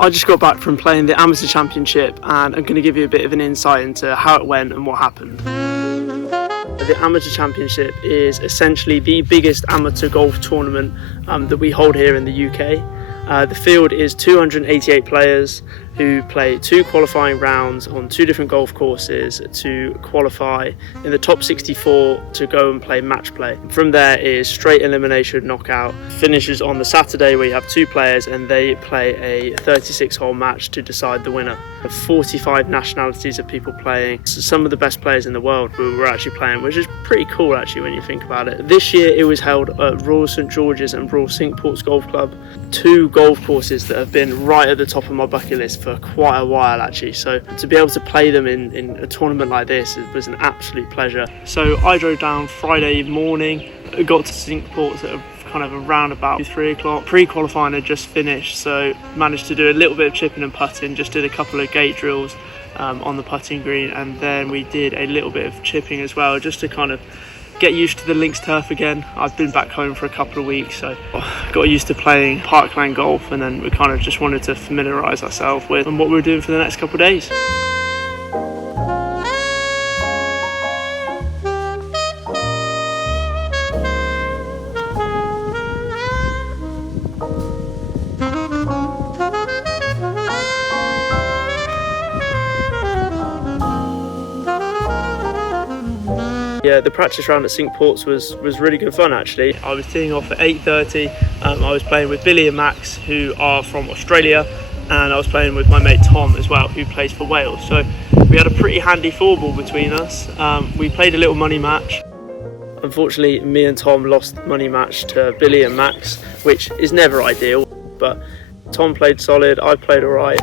I just got back from playing the Amateur Championship and I'm going to give you a bit of an insight into how it went and what happened. The Amateur Championship is essentially the biggest amateur golf tournament that we hold here in the UK. The field is 288 players who play 2 qualifying rounds on 2 different golf courses to qualify in the top 64 to go and play match play. From there is straight elimination knockout. Finishes on the Saturday where you have 2 players and they play a 36-hole match to decide the winner. 45 nationalities of people playing. So some of the best players in the world were actually playing, which is pretty cool actually when you think about it. This year it was held at Royal St George's and Royal Cinque Ports Golf Club, 2 golf courses that have been right at the top of my bucket list for quite a while actually. So to be able to play them in a tournament like this, it was an absolute pleasure. So I drove down Friday morning, got to Cinque Ports at kind of around about 3 o'clock. Pre-qualifying had just finished, so managed to do a little bit of chipping and putting, just did a couple of gate drills on the putting green, and then we did a little bit of chipping as well, just to kind of get used to the links turf again. I've been back home for a couple of weeks, so got used to playing parkland golf, and then we kind of just wanted to familiarise ourselves with what we were doing for the next couple of days. Yeah, the practice round at Cinque Ports was really good fun actually. I was teeing off at 8:30. I was playing with Billy and Max, who are from Australia, and I was playing with my mate Tom as well, who plays for Wales. So we had a pretty handy 4-ball between us. We played a little money match. Unfortunately, me and Tom lost the money match to Billy and Max, which is never ideal, but Tom played solid, I played alright,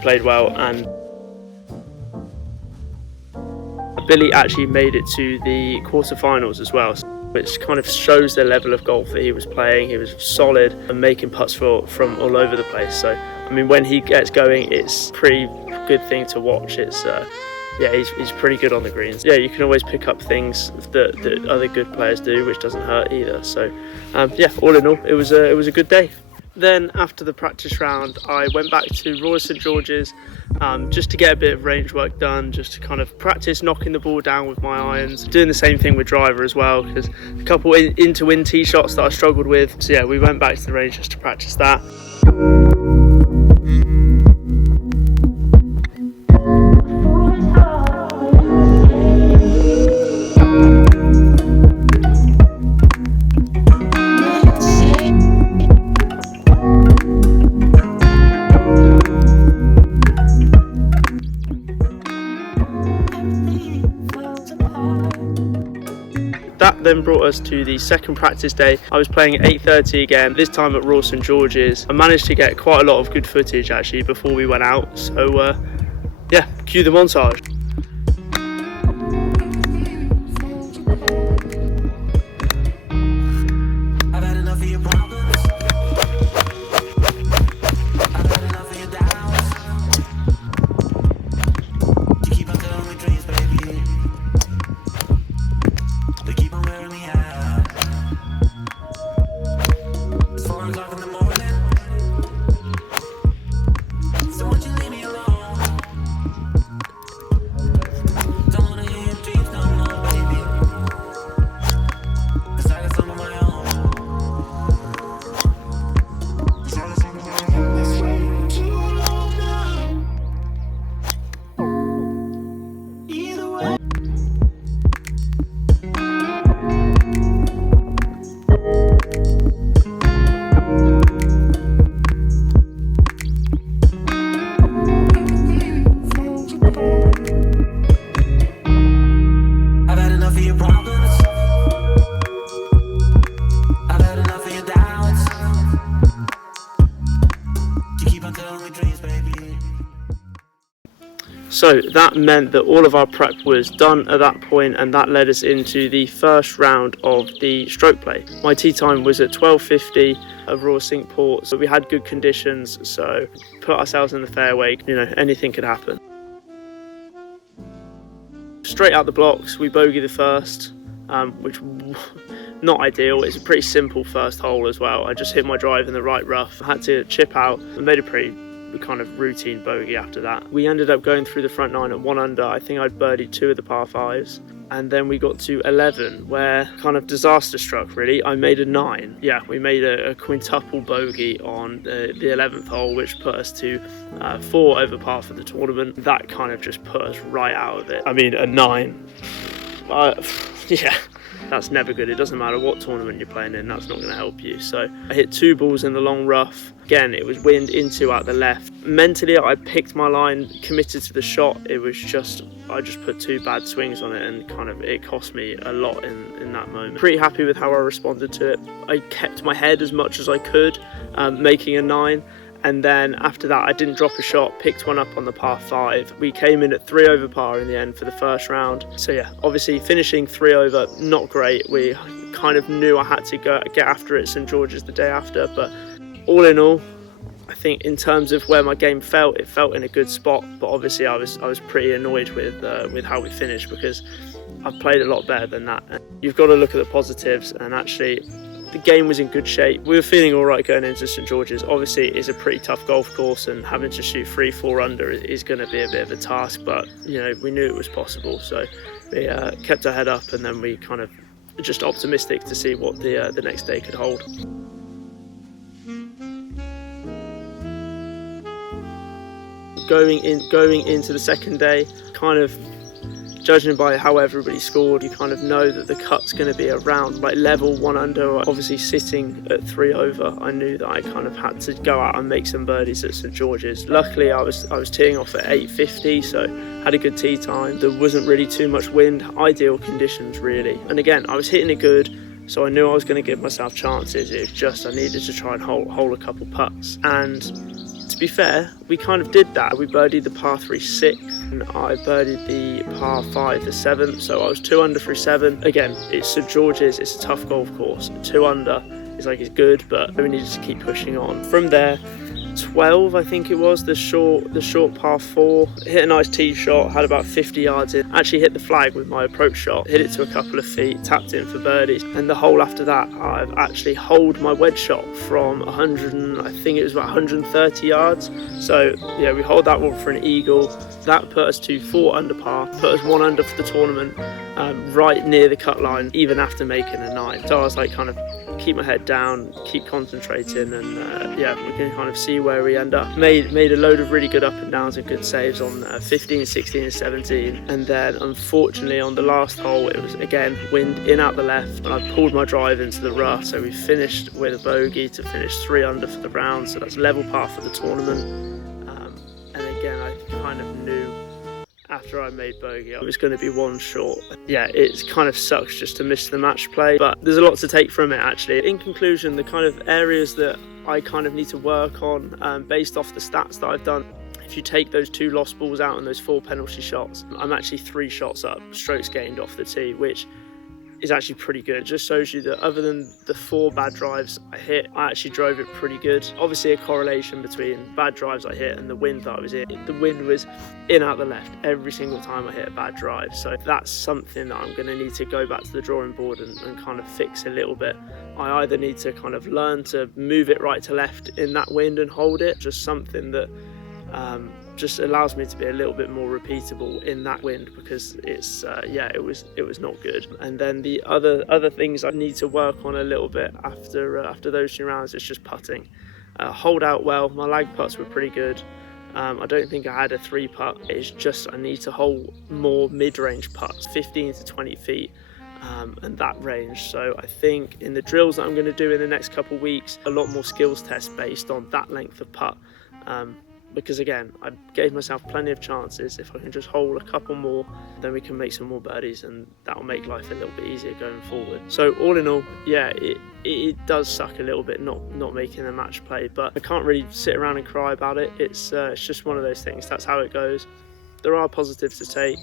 played well, and Billy actually made it to the quarterfinals as well, which kind of shows the level of golf that he was playing. He was solid and making putts from all over the place. So, I mean, when he gets going, it's a pretty good thing to watch. It's yeah, he's pretty good on the greens. Yeah, you can always pick up things that other good players do, which doesn't hurt either. So, yeah, all in all, it was a good day. Then after the practice round, I went back to Royal St George's just to get a bit of range work done, just to kind of practice knocking the ball down with my irons. Doing the same thing with driver as well, because a couple in-to-win tee shots that I struggled with. So yeah, we went back to the range just to practice that. That then brought us to the second practice day. I was playing at 8:30 again, this time at Royal St George's. I managed to get quite a lot of good footage actually before we went out, so yeah, cue the montage. So that meant that all of our prep was done at that point, and that led us into the first round of the stroke play. My tee time was at 12:50 at Royal Cinque Ports, so we had good conditions, so put ourselves in the fairway, you know, anything could happen. Straight out the blocks, we bogeyed the first, which not ideal. It's a pretty simple first hole as well. I just hit my drive in the right rough. I had to chip out and made a pretty kind of routine bogey after that. We ended up going through the front nine at 1 under. I think I'd birdied 2 of the par 5s. And then we got to 11, where kind of disaster struck really. I made a 9. Yeah, we made a quintuple bogey on the 11th hole, which put us to 4 over par for the tournament. That kind of just put us right out of it. I mean, a 9. Yeah. That's never good. It doesn't matter what tournament you're playing in, that's not going to help you. So I hit 2 balls in the long rough. Again, it was wind into out the left. Mentally, I picked my line, committed to the shot. It was just, I just put 2 bad swings on it, and kind of it cost me a lot in that moment. Pretty happy with how I responded to it. I kept my head as much as I could, making a 9. And then after that, I didn't drop a shot, picked one up on the par 5. We came in at 3 over par in the end for the first round. So yeah, obviously finishing 3 over, not great. We kind of knew I had to get after it at St George's the day after. But all in all, I think in terms of where my game felt, it felt in a good spot. But obviously I was pretty annoyed with how we finished, because I've played a lot better than that. You've got to look at the positives, and actually the game was in good shape. We were feeling all right going into St George's. Obviously, it's a pretty tough golf course, and having to shoot 3-4 under is going to be a bit of a task. But you know, we knew it was possible, so we kept our head up, and then we kind of just optimistic to see what the next day could hold. Going into the second day, kind of judging by how everybody scored, you kind of know that the cut's going to be around like level 1 under. Obviously sitting at 3 over, I knew that I kind of had to go out and make some birdies at St George's. Luckily I was teeing off at 8:50, so had a good tee time. There wasn't really too much wind, ideal conditions really. And again, I was hitting it good, so I knew I was going to give myself chances. It was just I needed to try and hole a couple putts. And to be fair, we kind of did that. We birdied the par 3 6th, and I birdied the par 5 the 7th, so I was 2 under through 7. Again, it's St George's, it's a tough golf course. 2 under is like, it's good, but we needed to keep pushing on. From there, 12 I think it was, the short par 4, hit a nice tee shot, had about 50 yards in, actually hit the flag with my approach shot, hit it to a couple of feet, tapped in for birdies. And the hole after that, I've actually holed my wedge shot from 100, I think it was about 130 yards. So yeah, we holed that one for an eagle. That put us to 4 under par, put us 1 under for the tournament, right near the cut line, even after making a 9. So I was like, kind of keep my head down, keep concentrating, and yeah, we can kind of see where we end up. Made a load of really good up and downs and good saves on 15, 16 and 17, and then unfortunately on the last hole it was again wind in out the left, and I pulled my drive into the rough, so we finished with a bogey to finish 3 under for the round, so that's level par for the tournament. And again, I kind of knew after I made bogey I was going to be 1 short. Yeah, it kind of sucks just to miss the match play, but there's a lot to take from it actually. In conclusion, the kind of areas that I kind of need to work on based off the stats that I've done, if you take those 2 lost balls out and those 4 penalty shots, I'm actually 3 shots up, strokes gained off the tee, which is actually pretty good. It just shows you that other than the 4 bad drives I hit, I actually drove it pretty good. Obviously a correlation between bad drives I hit and the wind that I was in. The wind was in out the left every single time I hit a bad drive, so that's something that I'm going to need to go back to the drawing board and kind of fix a little bit. I either need to kind of learn to move it right to left in that wind and hold it, just something that just allows me to be a little bit more repeatable in that wind, because it's yeah, it was not good. And then the other things I need to work on a little bit after those 2 rounds is just putting. Hold out well, my lag putts were pretty good. I don't think I had a 3 putt. It's just I need to hold more mid-range putts, 15 to 20 feet. And that range. So I think in the drills that I'm going to do in the next couple of weeks, a lot more skills tests based on that length of putt. Because again, I gave myself plenty of chances. If I can just hold a couple more, then we can make some more birdies, and that'll make life a little bit easier going forward. So all in all, yeah, it does suck a little bit not making the match play, but I can't really sit around and cry about it. It's just one of those things. That's how it goes. There are positives to take.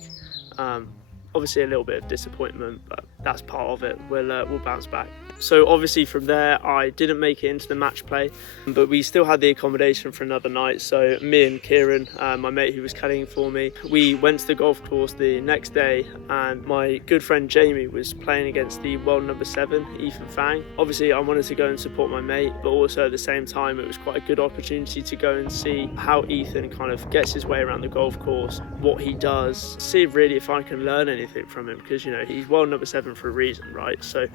Obviously a little bit of disappointment, but that's part of it. We'll bounce back. So obviously from there I didn't make it into the match play, but we still had the accommodation for another night. So me and Kieran, my mate who was caddying for me, we went to the golf course the next day, and my good friend Jamie was playing against the world number 7, Ethan Fang. Obviously I wanted to go and support my mate, but also at the same time it was quite a good opportunity to go and see how Ethan kind of gets his way around the golf course, what he does, see really if I can learn anything from him, because you know he's world number 7 for a reason, right? So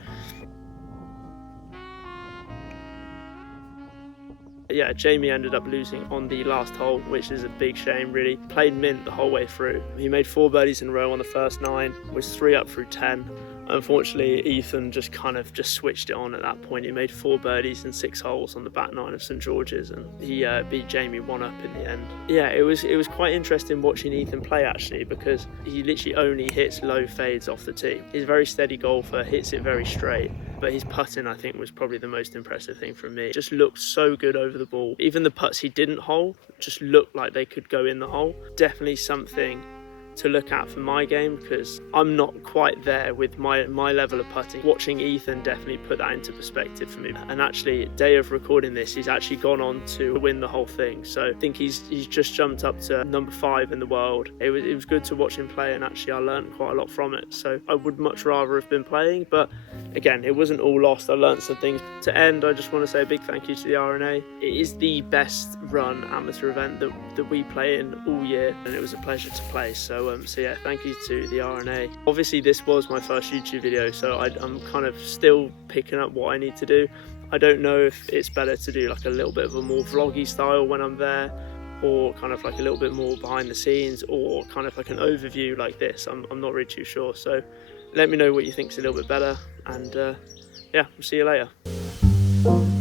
yeah, Jamie ended up losing on the last hole, which is a big shame really. Played mint the whole way through. He made 4 birdies in a row on the first 9, was 3 up through 10. Unfortunately, Ethan just switched it on at that point. He made 4 birdies in 6 holes on the back 9 of St George's, and he beat Jamie 1 up in the end. Yeah, it was quite interesting watching Ethan play actually, because he literally only hits low fades off the tee. He's a very steady golfer, hits it very straight, but his putting I think was probably the most impressive thing from me. Just looked so good over the ball. Even the putts he didn't hole just looked like they could go in the hole. Definitely something to look at for my game, because I'm not quite there with my level of putting. Watching Ethan definitely put that into perspective for me. And actually, day of recording this, he's actually gone on to win the whole thing. So I think he's just jumped up to number 5 in the world. It was good to watch him play, and actually I learned quite a lot from it. So I would much rather have been playing, but again, it wasn't all lost. I learned some things. To end, I just want to say a big thank you to the R&A. It is the best run amateur event that we play in all year, and it was a pleasure to play. So yeah, thank you to the R&A. Obviously this was my first YouTube video, so I'm kind of still picking up what I need to do. I don't know if it's better to do like a little bit of a more vloggy style when I'm there, or kind of like a little bit more behind the scenes, or kind of like an overview like this. I'm not really too sure, so let me know what you think's a little bit better, and yeah, we'll see you later.